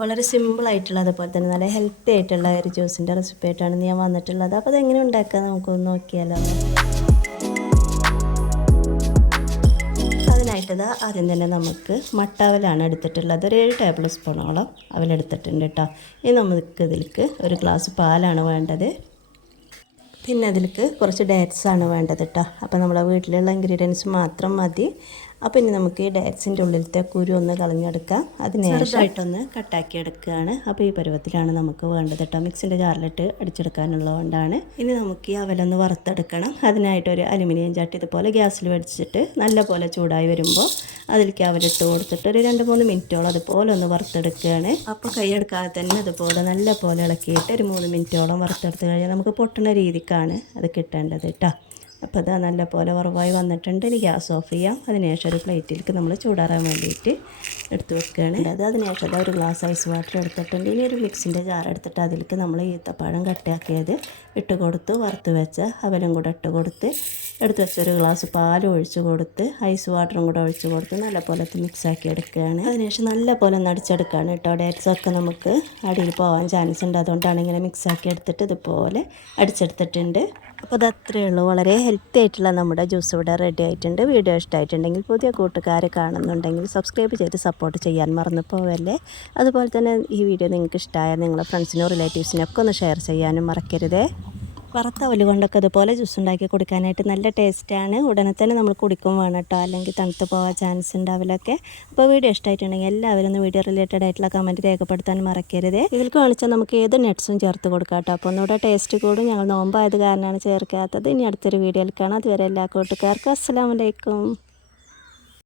വളരെ സിമ്പിളായിട്ടുള്ള അതുപോലെ തന്നെ നല്ല ഹെൽത്തി ആയിട്ടുള്ള ഒരു ജ്യൂസിന്റെ റെസിപ്പി ആയിട്ടാണ് ഞാൻ വന്നിട്ടുള്ളത്. അപ്പോൾ അതെങ്ങനെ ഉണ്ടാക്കുക നമുക്കൊന്ന് നോക്കിയാലോ. അതിനായിട്ടത് ആദ്യം തന്നെ നമുക്ക് മട്ടാവലാണ് എടുത്തിട്ടുള്ളത്. ഒരു ഏഴ് ടേബിൾ സ്പൂണോളം അവലെടുത്തിട്ടുണ്ട് കേട്ടോ. ഇനി നമുക്ക് ഇതിലേക്ക് ഒരു ഗ്ലാസ് പാലാണ് വേണ്ടത്. പിന്നെ അതിലേക്ക് കുറച്ച് ഡേറ്റ്സ് ആണ് വേണ്ടത് കേട്ടോ. അപ്പോൾ നമ്മളെ വീട്ടിലുള്ള ഇൻഗ്രീഡിയൻസ് മാത്രം മതി. അപ്പോൾ ഇനി നമുക്ക് ഈ ഡയറ്റ്സിന്റെ ഉള്ളിലത്തെ കുരു ഒന്ന് കളഞ്ഞെടുക്കാം. അതിന് ശേഷമായിട്ടൊന്ന് കട്ടാക്കി എടുക്കുകയാണ് അപ്പോൾ ഈ പരുവത്തിലാണ് നമുക്ക് വേണ്ടത് കേട്ടോ മിക്സിന്റെ ജാറിലിട്ട് അടിച്ചെടുക്കാനുള്ളതുകൊണ്ടാണ്. ഇനി നമുക്ക് ഈ അവലൊന്ന് വറുത്തെടുക്കണം. അതിനായിട്ട് ഒരു അലുമിനിയം ചട്ടി ഇതുപോലെ ഗ്യാസിൽ വെടിച്ചിട്ട് നല്ല പോലെ ചൂടായി വരുമ്പോൾ അതിലേക്ക് അവലിട്ട് കൊടുത്തിട്ട് ഒരു രണ്ട് മൂന്ന് മിനിറ്റോളം അതുപോലെ ഒന്ന് വറുത്തെടുക്കുകയാണ്. അപ്പോൾ കൈയെടുക്കാതെ തന്നെ അതുപോലെ നല്ല പോലെ ഇളക്കിയിട്ട് ഒരു മൂന്ന് മിനിറ്റോളം വറുത്തെടുത്ത് കഴിഞ്ഞാൽ നമുക്ക് പൊട്ടുന്ന രീതിക്കാണ് അത് കിട്ടേണ്ടത് കേട്ടോ അപ്പോൾ അത് നല്ല പോലെ വറവായി വന്നിട്ടുണ്ട്. ഇനി ഗ്യാസ് ഓഫ് ചെയ്യാം. അതിനുശേഷം ഒരു പ്ലേറ്റിലേക്ക് നമ്മൾ ചൂടാറാൻ വേണ്ടിയിട്ട് എടുത്ത് വെക്കുകയാണ്. അത് അതിനുശേഷം ഒരു ഗ്ലാസ് ഐസ് വാട്ടർ എടുത്തിട്ടുണ്ട്. ഇനി ഒരു മിക്സിന്റെ ജാർ എടുത്തിട്ട് അതിലേക്ക് നമ്മൾ ഈത്തപ്പഴം കട്ടയാക്കിയത് ഇട്ട് കൊടുത്ത് വറുത്ത് വെച്ച അവലും കൂടെ ഇട്ട് കൊടുത്ത് എടുത്ത് വെച്ച ഒരു ഗ്ലാസ് പാൽ ഒഴിച്ച് കൊടുത്ത് ഐസ് വാട്ടറും കൂടെ ഒഴിച്ച് കൊടുത്ത് നല്ല പോലെ മിക്സാക്കി എടുക്കുകയാണ്. അതിനുശേഷം നല്ല പോലെ ഒന്ന് അടിച്ചെടുക്കുകയാണ് കേട്ടോ. ഡേറ്റ്സ് ഒക്കെ നമുക്ക് അടിയിൽ പോകാൻ ചാൻസ് ഉണ്ട്. അതുകൊണ്ടാണ് ഇങ്ങനെ മിക്സാക്കി എടുത്തിട്ട് ഇതുപോലെ അടിച്ചെടുത്തിട്ടുണ്ട്. അപ്പോൾ അതത്രേ ഉള്ളൂ. വളരെ ഹെൽത്തി ആയിട്ടുള്ള നമ്മുടെ ജ്യൂസ് ഇവിടെ റെഡി ആയിട്ടുണ്ട്. വീഡിയോ ഇഷ്ടമായിട്ടുണ്ടെങ്കിൽ പുതിയ കൂട്ടുകാരെ കാണുന്നുണ്ടെങ്കിൽ സബ്സ്ക്രൈബ് ചെയ്ത് സപ്പോർട്ട് ചെയ്യാൻ മറന്നു പോവല്ലേ? അതുപോലെ തന്നെ ഈ വീഡിയോ നിങ്ങൾക്ക് ഇഷ്ടമായ നിങ്ങളുടെ ഫ്രണ്ട്സിനോ റിലേറ്റീവ്സിനോ ഒക്കെ ഒന്ന് ഷെയർ ചെയ്യാനും മറക്കരുതേ. വറുത്ത അവൽ കൊണ്ടൊക്കെ ഇതുപോലെ ജ്യൂസ് ഉണ്ടാക്കി കുടിക്കാനായിട്ട് നല്ല ടേസ്റ്റാണ് ഉടനെ തന്നെ നമ്മൾ കുടിക്കും വേണം കേട്ടോ അല്ലെങ്കിൽ തണുത്ത് പോകാൻ ചാൻസ് ഉണ്ടാവില്ലൊക്കെ അപ്പോൾ വീഡിയോ ഇഷ്ടമായിട്ടുണ്ടെങ്കിൽ എല്ലാവരും ഒന്ന് വീഡിയോ റിലേറ്റഡ് ആയിട്ടുള്ള കമന്റ് രേഖപ്പെടുത്താൻ മറക്കരുത്. ഇതിൽക്ക് കാണിച്ചാൽ നമുക്ക് ഏത് നട്ട്സും ചേർത്ത് കൊടുക്കാം കേട്ടോ അപ്പോൾ ഒന്നുകൂടെ ടേസ്റ്റ് കൂടും. ഞങ്ങൾ നോമ്പായത് കാരണമാണ് ചേർക്കാത്തത്. ഇനി അടുത്തൊരു വീഡിയോയിൽ കാണാം. അതുവരെ എല്ലാ കൂട്ടുകാർക്കും അസ്സാം വലൈക്കും